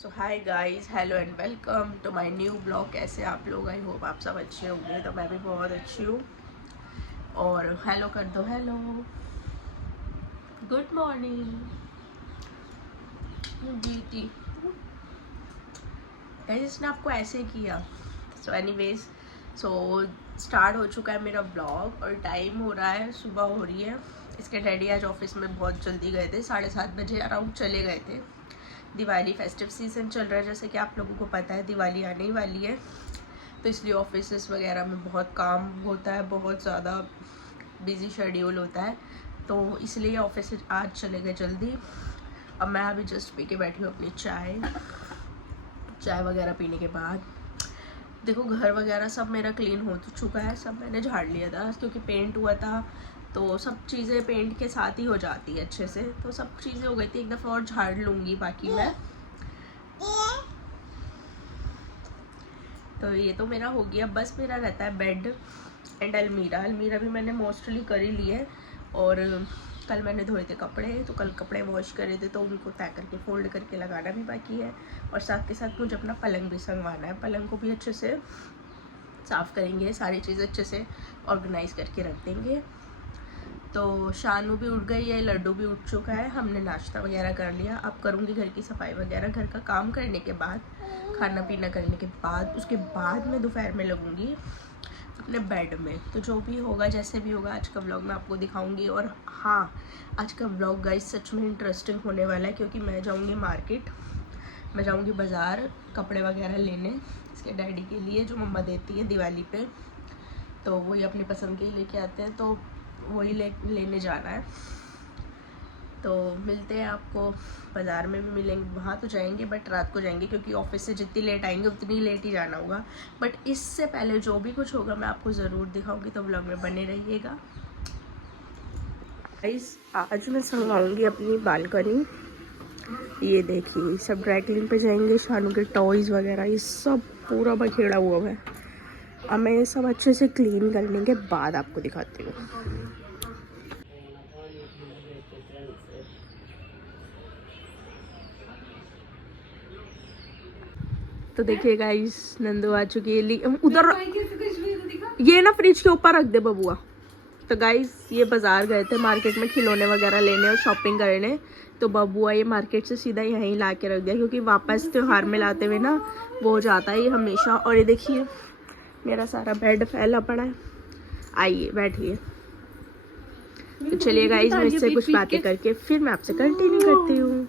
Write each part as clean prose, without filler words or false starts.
So hi guys, hello and welcome to my new blog. कैसे आप लोग? I hope आप सब अच्छे होंगे। तो मैं भी बहुत अच्छी हूँ। और हेलो कर दो, hello, good morning beauty. Guys इसने आपको ऐसे किया। सो एनीवेज, सो स्टार्ट हो चुका है मेरा ब्लॉग और टाइम हो रहा है, सुबह हो रही है। इसके डैडी आज ऑफिस में बहुत जल्दी गए थे, 7:30 बजे अराउंड चले गए थे। दिवाली फेस्टिव सीज़न चल रहा है, जैसे कि आप लोगों को पता है दिवाली आने ही वाली है, तो इसलिए ऑफिस वगैरह में बहुत काम होता है, बहुत ज़्यादा बिजी शेड्यूल होता है, तो इसलिए ऑफिस आज चले गए जल्दी। अब मैं अभी जस्ट पी के बैठी हूँ अपनी चाय वगैरह पीने के बाद। देखो घर वगैरह सब मेरा क्लीन हो चुका है, सब मैंने झाड़ लिया था क्योंकि पेंट हुआ था, तो सब चीज़ें पेंट के साथ ही हो जाती है अच्छे से, तो सब चीज़ें हो गई थी। एक दफ़ा और झाड़ लूँगी बाकी मैं। तो ये तो मेरा हो गया। बस मेरा रहता है बेड एंड अलमीरा भी मैंने मोस्टली कर ही ली है। और कल मैंने धोए थे कपड़े, तो कल कपड़े वॉश करे थे, तो उनको तय करके फोल्ड करके लगाना भी बाकी है। और साथ के साथ मुझे अपना पलंग भी संगवाना है, पलंग को भी अच्छे से साफ़ करेंगे, सारी चीज़ अच्छे से ऑर्गेनाइज करके रख देंगे। तो शानू भी उठ गई है, लड्डू भी उठ चुका है, हमने नाश्ता वगैरह कर लिया। अब करूँगी घर की सफाई वगैरह, घर का काम करने के बाद, खाना पीना करने के बाद, उसके बाद मैं दोपहर में लगूँगी अपने बेड में। तो जो भी होगा, जैसे भी होगा, आज का व्लॉग मैं आपको दिखाऊंगी। और हाँ, आज का व्लॉग गाइस सच में इंटरेस्टिंग होने वाला है, क्योंकि मैं जाऊँगी मार्केट, मैं जाऊँगी बाज़ार कपड़े वगैरह लेने इसके डैडी के लिए, जो मम्मा देती है दिवाली पे, तो वही अपनी पसंद के ही लेके आते हैं, तो वही लेने जाना है। तो मिलते हैं आपको, बाज़ार में भी मिलेंगे, वहाँ तो जाएंगे बट रात को जाएंगे, क्योंकि ऑफिस से जितनी लेट आएंगे उतनी लेट ही जाना होगा। बट इससे पहले जो भी कुछ होगा मैं आपको ज़रूर दिखाऊंगी, तो व्लॉग में बने रहिएगा। गाइस आज मैं संभालूंगी अपनी बालकनी। ये देखिए, सब ड्राई क्लीन पे जाएंगे, शानू के टॉयज़ वगैरह ये सब पूरा बखेड़ा हुआ है। अब मैं ये सब अच्छे से क्लीन करने के बाद आपको दिखाती हूँ। तो देखिए गाइस, नंदू आ चुकी है। उधर ये ना फ्रिज के ऊपर रख दे बबुआ। तो गाइस ये बाजार गए थे मार्केट में खिलौने वगैरह लेने और शॉपिंग करने, तो बबुआ ये मार्केट से सीधा यहीं ला के रख दिया, क्योंकि वापस त्योहार में लाते हुए ना वो हो जाता है ये हमेशा। और ये देखिए मेरा सारा बेड फैला पड़ा है। आइए बैठिए। तो चलिए गाइस, मैं इससे कुछ बातें करके फिर मैं आपसे कंटिन्यू करती हूँ।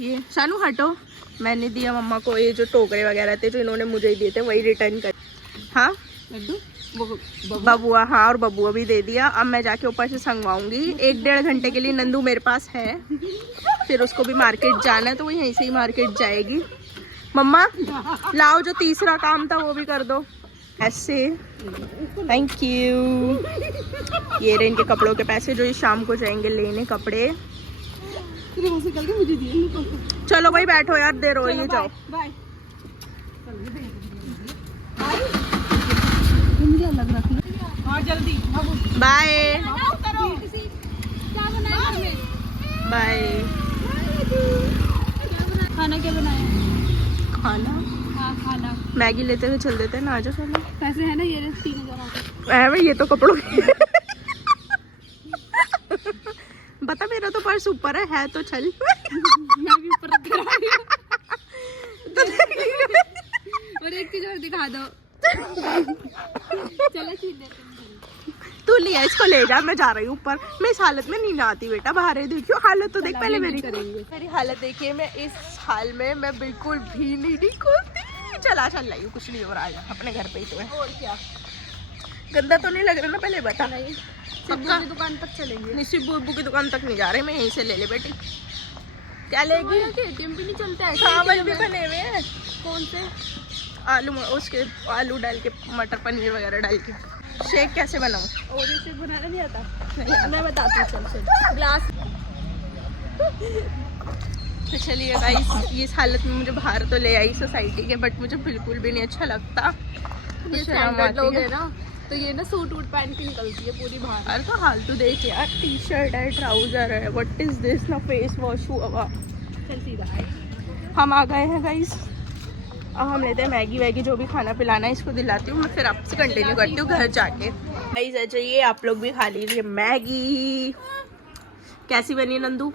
ये शानू हटो, मैंने दिया मम्मा को ये जो टोकरे वगैरह थे, जो इन्होंने मुझे ही दिए थे, वही रिटर्न कर। हाँ बबुआ, हाँ, और बबुआ भी दे दिया। अब मैं जाके ऊपर से संगवाऊंगी। 1-1.5 घंटे के लिए नंदू मेरे पास है, फिर उसको भी मार्केट जाना है, तो वो यहीं से ही मार्केट जाएगी। मम्मा लाओ, जो तीसरा काम था वो भी कर दो ऐसे। Thank you. ये रहे इनके कपड़ों के पैसे, जो ये शाम को जाएंगे लेने कपड़े। चलो भाई बैठो यार, देर हो रही है, जाओ। Bye bye. खाना क्या बनाया? खाना, हाँ खाना मैगी लेते हुए चल देते हैं ना। आजा चलो, पैसे है ना, ये 3000 ये तो कपड़ों बता, मेरा तो पर्स ऊपर है तो चल। मैं भी ऊपर रख के आई हूँ। और एक चीज और दिखा दो। चलो ठीक है, तू लिया, इसको ले जा, मैं जा रही हूँ ऊपर। मैं इस हालत में नहीं ना आती बेटा, बाहर देखियो हालत तो देख पहले मेरी हालत देखिए। मैं इस हाल में मैं बिल्कुल भी नहीं निकलती। चला चल रही हूँ, कुछ नहीं हो रहा है, अपने घर पे ही तो है। और क्या, गंदा तो नहीं लग रहा ना? पहले बता। नहीं, सिब्बू की दुकान पर चलेंगे। नहीं, सिब्बू की दुकान तक नहीं जा रहे, मैं यहीं से ले ले बेटी। क्या लेगी? एटीएम भी नहीं चलता है। चावल भी बने हुए हैं। कौन से? आलू, उसके आलू डाल के, मटर पनीर वगैरह डाल के। शेक कैसे बनाऊँ? और ये शेक बनाना नहीं आता? नहीं, मैं बताती हूँ। चल ग्लास। तो चलिए गाइस, इस हालत में मुझे बाहर तो ले आई सोसाइटी के, बट मुझे बिल्कुल भी नहीं अच्छा लगता। ये स्टैंडर्ड लोग है ना, तो ये ना सूट वूट पहन के निकलती है पूरी बाहर। अरे तो हाल तो देख यार, टी-शर्ट है, ट्राउजर है, व्हाट इज दिस ना, फेस वॉश हुआ। चल सीधा है। हम आ गए हैं गाइस। अब हम लेते हैं मैगी वैगी, जो भी खाना पिलाना है इसको दिलाती हूँ मैं, फिर आपसे कंटिन्यू करती हूँ घर जाके। गाइस आ जाइए, आप लोग भी खा लीजिए मैगी। कैसी बनी है नंदू?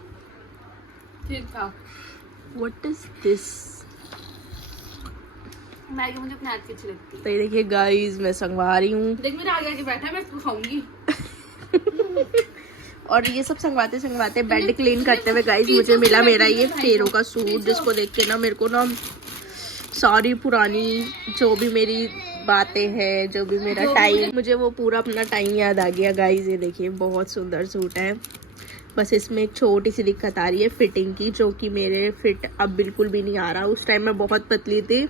ठीक था। What is this? मैगी मुझे अपने हाथ की अच्छी लगती है। तो ये देखिए गाइस, मैं संगवा रही हूँ। देख मेरे आगे आगे बैठा है, मैं इसको खाऊंगी। और ये सब संगवाते संगवाते बेड क्लीन करते हुए गाइस मुझे मिला मेरा ये फेरों का सूट, जिसको देख के ना मेरे को ना सारी पुरानी जो भी मेरी बातें हैं, जो भी मेरा टाइम, मुझे वो पूरा अपना टाइम याद आ गया गाइस। ये देखिए बहुत सुंदर सूट है, बस इसमें एक छोटी सी दिक्कत आ रही है फिटिंग की, जो कि मेरे फिट अब बिल्कुल भी नहीं आ रहा। उस टाइम मैं बहुत पतली थी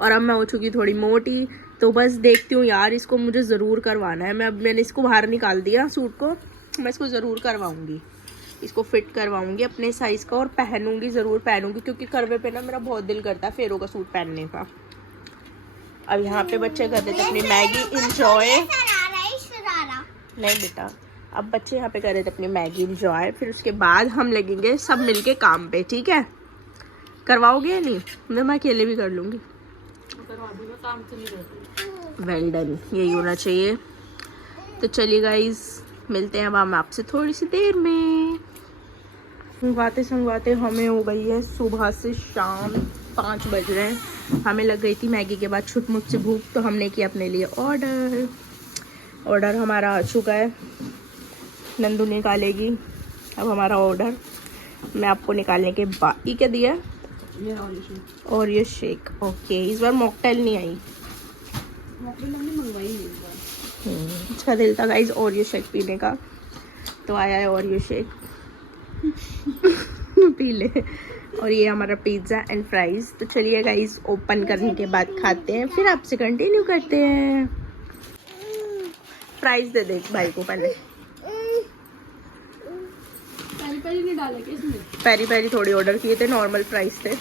और अब मैं हो चुकी थोड़ी मोटी। तो बस देखती हूँ यार, इसको मुझे ज़रूर करवाना है। मैंने इसको बाहर निकाल दिया सूट को, मैं इसको ज़रूर करवाऊँगी, इसको फिट करवाऊँगी अपने साइज़ का और पहनूँगी, ज़रूर पहनूँगी, क्योंकि करवे पे ना मेरा बहुत दिल करता है फेरों का सूट पहनने का। अब यहाँ पे बच्चे कर रहे थे अपनी मैगी इंजॉय। नहीं बेटा, अब बच्चे यहाँ पे कर रहे थे अपनी मैगी इंजॉय, फिर उसके बाद हम लगेंगे सब मिलके काम पे, ठीक है? करवाओगे या नहीं? मैं अकेले भी कर लूँगी। काम तो नहीं रहती। वेल डन, यही होना चाहिए। तो चलिए गाइस, मिलते हैं अब हम आपसे थोड़ी सी देर में। संगवाते संगवाते हमें हो गई है सुबह से शाम 5 बज रहे हैं। हमें लग गई थी मैगी के बाद छुटमुट से भूख, तो हमने किया अपने लिए ऑर्डर हमारा आ चुका है। नंदू निकालेगी अब हमारा ऑर्डर, मैं आपको निकालने के बाद। ये क्या दिया? और ये शेक। ओके, इस बार मॉकटेल नहीं आई। मॉकटेल हमने मंगवाई नहीं इस बार। इसका दिल था गाइस ओरियो शेक पीने का, तो आया है ओरियो शेक। पी ले। और ये हमारा पिज्ज़ा एंड फ्राइज। तो चलिए गाइस, ओपन करने के बाद खाते हैं, फिर आपसे कंटिन्यू करते हैं। फ्राइज दे दे भाई को पहले। पेरी पेरी नहीं डाला क्या इसमें? पेरी पेरी थोड़ी ऑर्डर किए थे, नॉर्मल प्राइस थे।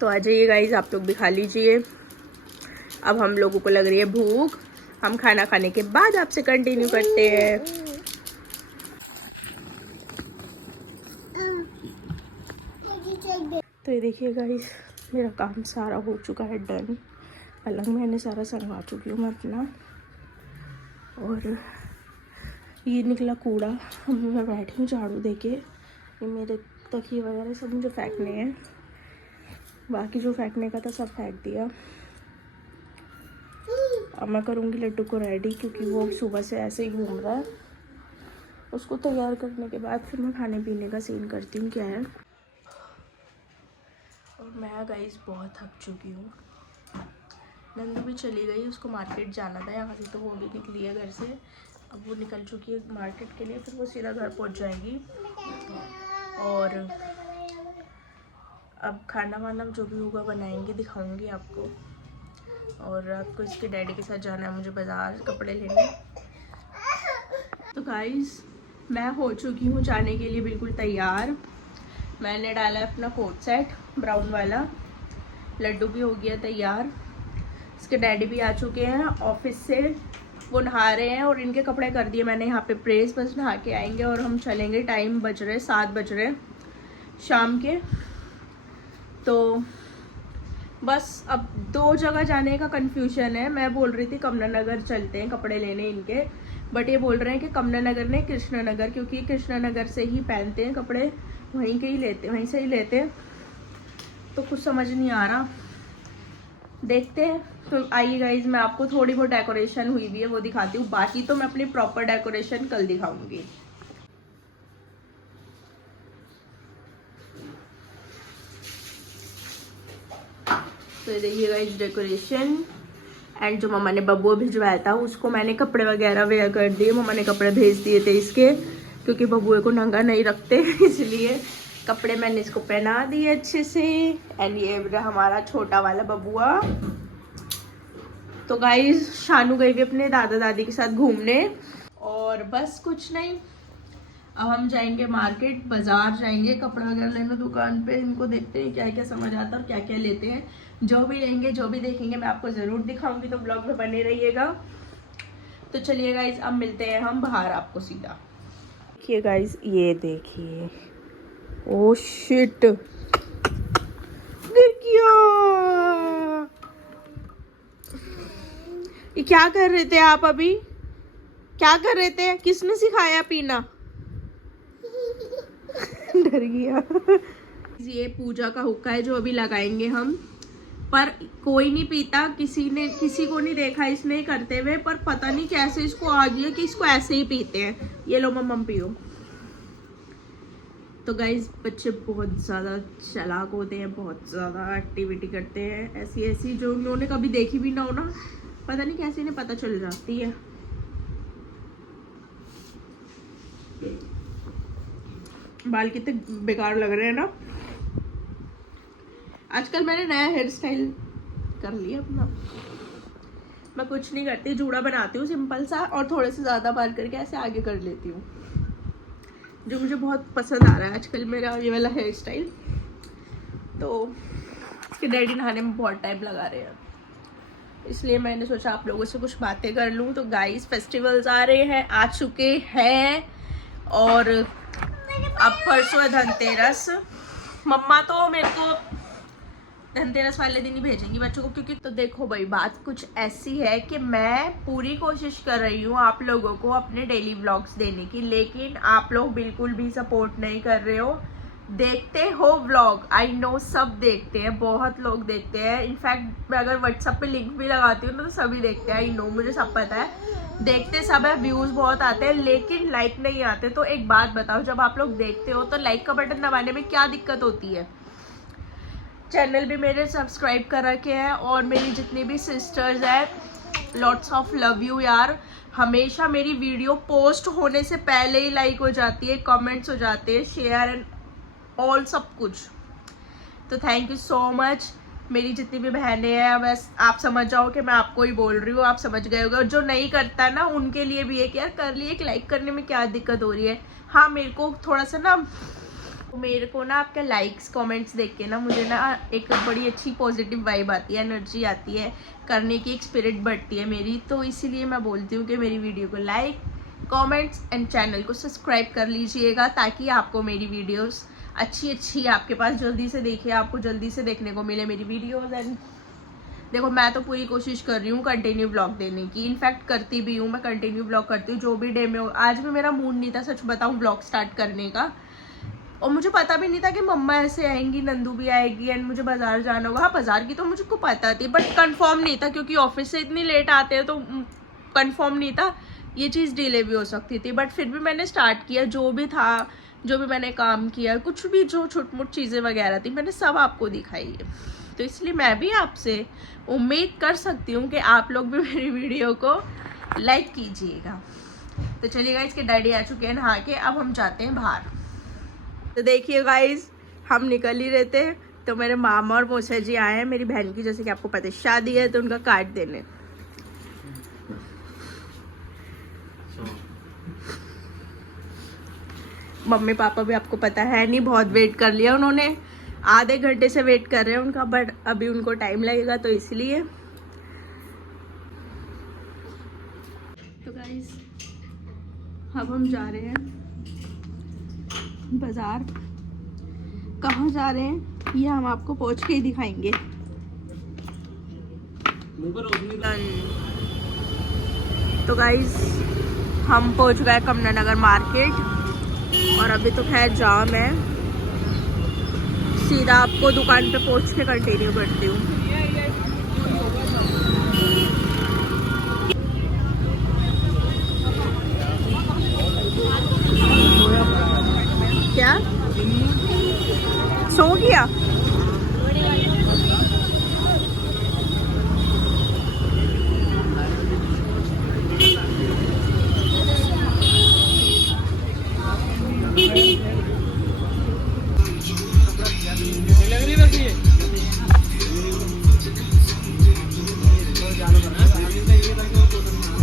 तो आ जाइए गाइस, आप लोग भी खा लीजिए। अब हम लोगों को लग रही है भूख, हम खाना खाने के बाद आपसे कंटिन्यू करते हैं। तो ये देखिए गाइस, मेरा काम सारा हो चुका है डन। अलग मैंने सारा संगवा चुकी हूँ मैं अपना, और ये निकला कूड़ा। अभी मैं बैठी हूँ झाड़ू देके, ये मेरे तकिए वगैरह सब मुझे फेंकने हैं, बाकी जो फेंकने का था सब फेंक दिया। अब मैं करूँगी लड्डू को रेडी, क्योंकि वो सुबह से ऐसे ही घूम रहा है। उसको तैयार करने के बाद फिर मैं खाने पीने का सीन करती हूँ क्या है। और मैं गाइस बहुत थक चुकी हूँ। नंदू भी चली गई, उसको मार्केट जाना था यहाँ से, तो वो भी निकली है घर से। अब वो निकल चुकी है मार्केट के लिए, फिर वो सीधा घर पहुँच जाएगी। और अब खाना वाना जो भी होगा बनाएंगे, दिखाऊंगी आपको। और रात को इसके डैडी के साथ जाना है मुझे बाज़ार कपड़े लेने। तो गाइस, मैं हो चुकी हूँ जाने के लिए बिल्कुल तैयार। मैंने डाला है अपना कोट सेट ब्राउन वाला, लड्डू भी हो गया तैयार, इसके डैडी भी आ चुके हैं ऑफिस से, वो नहा रहे हैं और इनके कपड़े कर दिए मैंने यहाँ पे प्रेस। बस नहा के आएंगे और हम चलेंगे। टाइम बज रहे 7 बज रहे शाम के। तो बस अब 2 जगह जाने का कन्फ्यूजन है। मैं बोल रही थी कमला नगर चलते हैं कपड़े लेने इनके, बट ये बोल रहे हैं कि कमला नगर ने कृष्णा नगर, क्योंकि कृष्णा नगर से ही पहनते हैं कपड़े, वहीं के ही लेते, वहीं से ही लेते। तो कुछ समझ नहीं आ रहा, देखते हैं। तो आइए गाइज, मैं आपको थोड़ी बहुत डेकोरेशन हुई भी है वो दिखाती हूँ, बाकी तो मैं अपनी प्रॉपर डेकोरेशन कल दिखाऊंगी। तो ये देखिए गाइज डेकोरेशन। एंड जो मम्मा ने बब्बू भिजवाया था उसको मैंने कपड़े वगैरह वेयर कर दिए। मम्मा ने कपड़े भेज दिए थे इसके, क्योंकि बब्बुए को नंगा नहीं रखते इसलिए कपड़े मैंने इसको पहना दिए अच्छे से। एंड ये हमारा छोटा वाला बबुआ। तो गाइस, शानू गई भी अपने दादा दादी के साथ घूमने, और बस कुछ नहीं। अब हम जाएंगे मार्केट, बाजार जाएंगे कपड़े वगैरह लेने दुकान पे। इनको देखते हैं क्या क्या समझ आता है और क्या क्या लेते हैं। जो भी लेंगे, जो भी देखेंगे, मैं आपको ज़रूर दिखाऊंगी, तो ब्लॉग में बने रहिएगा। तो चलिए गाइस, अब मिलते हैं हम बाहर आपको सीधा। देखिए गाइस, ये देखिए, ओ शिट, गिर गया। ये क्या कर रहे थे आप अभी? क्या कर रहे थे? किसने सिखाया पीना? डर गया। ये पूजा का हुक्का है जो अभी लगाएंगे हम, पर कोई नहीं पीता, किसी को नहीं देखा इसने करते हुए, पर पता नहीं कैसे इसको आ गया कि इसको ऐसे ही पीते हैं। ये लो मम्मा पियो। तो गाइज बच्चे बहुत ज़्यादा चालाक होते हैं, बहुत ज़्यादा एक्टिविटी करते हैं ऐसी ऐसी जो उन्होंने कभी देखी भी ना हो ना, पता नहीं कैसे इन्हें पता चल जाती है। बाल कितने बेकार लग रहे हैं ना। आजकल मैंने नया हेयर स्टाइल कर लिया अपना। मैं कुछ नहीं करती, जूड़ा बनाती हूँ सिंपल सा और थोड़े से ज़्यादा बाल करके ऐसे आगे कर लेती हूँ, जो मुझे बहुत पसंद आ रहा है आजकल मेरा ये वाला हेयर स्टाइल। तो इसके डैडी नहाने में बहुत टाइम लगा रहे हैं, इसलिए मैंने सोचा आप लोगों से कुछ बातें कर लूँ। तो गाइस फेस्टिवल्स आ रहे हैं, आ चुके हैं, और अब परसों है धनतेरस। मम्मा तो मेरे को धनतेरस वाले दिन ही भेजेंगी बच्चों को, क्योंकि तो देखो भाई बात कुछ ऐसी है कि मैं पूरी कोशिश कर रही हूँ आप लोगों को अपने डेली व्लॉग्स देने की, लेकिन आप लोग बिल्कुल भी सपोर्ट नहीं कर रहे हो। देखते हो व्लॉग, आई नो, सब देखते हैं, बहुत लोग देखते हैं। इनफैक्ट मैं अगर व्हाट्सएप पे लिंक भी लगाती हूँ ना तो सभी देखते हैं, आई नो, मुझे सब पता है, देखते सब है, व्यूज बहुत आते हैं, लेकिन लाइक नहीं आते। तो एक बात बताओ, जब आप लोग देखते हो तो लाइक का बटन दबाने में क्या दिक्कत होती है? चैनल भी मेरे सब्सक्राइब कर रखे हैं, और मेरी जितनी भी सिस्टर्स हैं, लॉट्स ऑफ लव यू यार। हमेशा मेरी वीडियो पोस्ट होने से पहले ही लाइक हो जाती है, कमेंट्स हो जाते हैं, शेयर एंड ऑल सब कुछ। तो थैंक यू सो मच। मेरी जितनी भी बहनें हैं, बस आप समझ जाओ कि मैं आपको ही बोल रही हूँ, आप समझ गए होगे। और जो नहीं करता ना उनके लिए भी है कि यार कर लिए, एक लाइक करने में क्या दिक्कत हो रही है। हाँ मेरे को थोड़ा सा ना, मेरे को ना आपके लाइक्स कमेंट्स देख के ना मुझे ना एक बड़ी अच्छी पॉजिटिव वाइब आती है, एनर्जी आती है, करने की एक स्पिरिट बढ़ती है मेरी। तो इसीलिए मैं बोलती हूँ कि मेरी वीडियो को लाइक, कमेंट्स एंड चैनल को सब्सक्राइब कर लीजिएगा, ताकि आपको मेरी वीडियोस अच्छी आपके पास जल्दी से देखिए, आपको जल्दी से देखने को मिले मेरी वीडियोस। एंड देखो मैं तो पूरी कोशिश कर रही हूँ कंटिन्यू ब्लॉग देने की, इनफैक्ट करती भी हूँ, मैं कंटिन्यू ब्लॉग करती हूँ जो भी डे में हो। आज भी मेरा मूड नहीं था सच बताऊँ ब्लॉग स्टार्ट करने का, और मुझे पता भी नहीं था कि मम्मा ऐसे आएंगी, नंदू भी आएगी, एंड मुझे बाजार जाना होगा। हाँ बाजार की तो मुझको पता थी, बट कंफर्म नहीं था, क्योंकि ऑफिस से इतनी लेट आते हैं तो कंफर्म नहीं था, ये चीज़ डिले भी हो सकती थी। बट फिर भी मैंने स्टार्ट किया, जो भी था, जो भी मैंने काम किया, कुछ भी जो छोट मोट चीज़ें वगैरह थी मैंने सब आपको दिखाई है। तो इसलिए मैं भी आपसे उम्मीद कर सकती हूँ कि आप लोग भी मेरी वीडियो को लाइक कीजिएगा। तो चलिए गाइस, इसके डैडी आ चुके हैं नहा के, अब हम जाते हैं बाहर। तो देखिए गाइस, हम निकल ही रहे थे तो मेरे मामा और मौसा जी आए हैं, मेरी बहन की जैसे कि आपको पता है शादी है, तो उनका कार्ड देने। मम्मी पापा भी आपको पता है नहीं, बहुत वेट कर लिया उन्होंने, आधे घंटे से वेट कर रहे हैं उनका, बट अभी उनको टाइम लगेगा तो इसलिए। तो गाइस अब हम जा रहे हैं बाजार। कहाँ जा रहे हैं ये हम आपको पहुंच के ही दिखाएंगे। तो गाइस हम पहुंच गए कमला नगर मार्केट, और अभी तो खैर जाम है, सीधा आपको दुकान पे पहुंच के कंटिन्यू करती हूँ। क्या सो गया?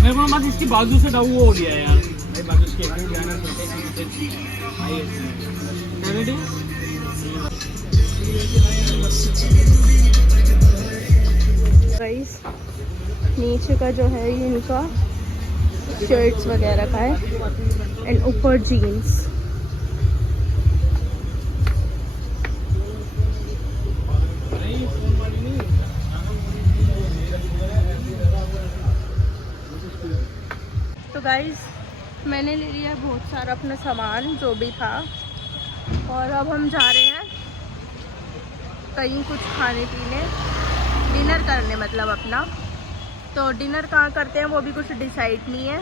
मेरे को बस इसकी बाजू से डाउ हो गया यार, भाई बाजू इसके गाइस नीचे का जो है ये इनका शर्ट्स वगैरह का है एंड ऊपर जीन्स। तो गाइज मैंने ले लिया बहुत सारा अपना सामान जो भी था, और अब हम जा रहे हैं कहीं कुछ खाने पीने, डिनर करने मतलब अपना। तो डिनर कहाँ करते हैं वो भी कुछ डिसाइड नहीं है।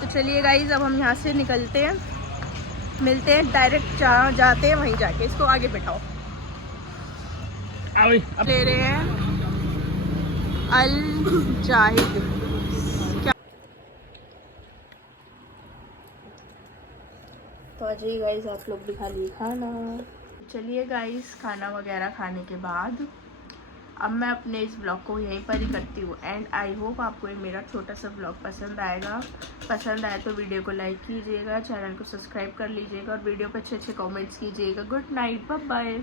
तो चलिए गाइज अब हम यहाँ से निकलते हैं, मिलते हैं डायरेक्ट जहाँ जाते हैं वहीं जाके। इसको आगे बैठाओ। ले रहे हैं अल जाहिद। तो आ जाइए गाइस, आप लोग भी खा लिए खाना। चलिए गाइस, खाना वगैरह खाने के बाद अब मैं अपने इस ब्लॉग को यहीं पर ही करती हूँ। एंड आई होप आपको ये मेरा छोटा सा ब्लॉग पसंद आएगा। पसंद आए तो वीडियो को लाइक कीजिएगा, चैनल को सब्सक्राइब कर लीजिएगा और वीडियो पे अच्छे अच्छे कमेंट्स कीजिएगा। Good night, bye bye.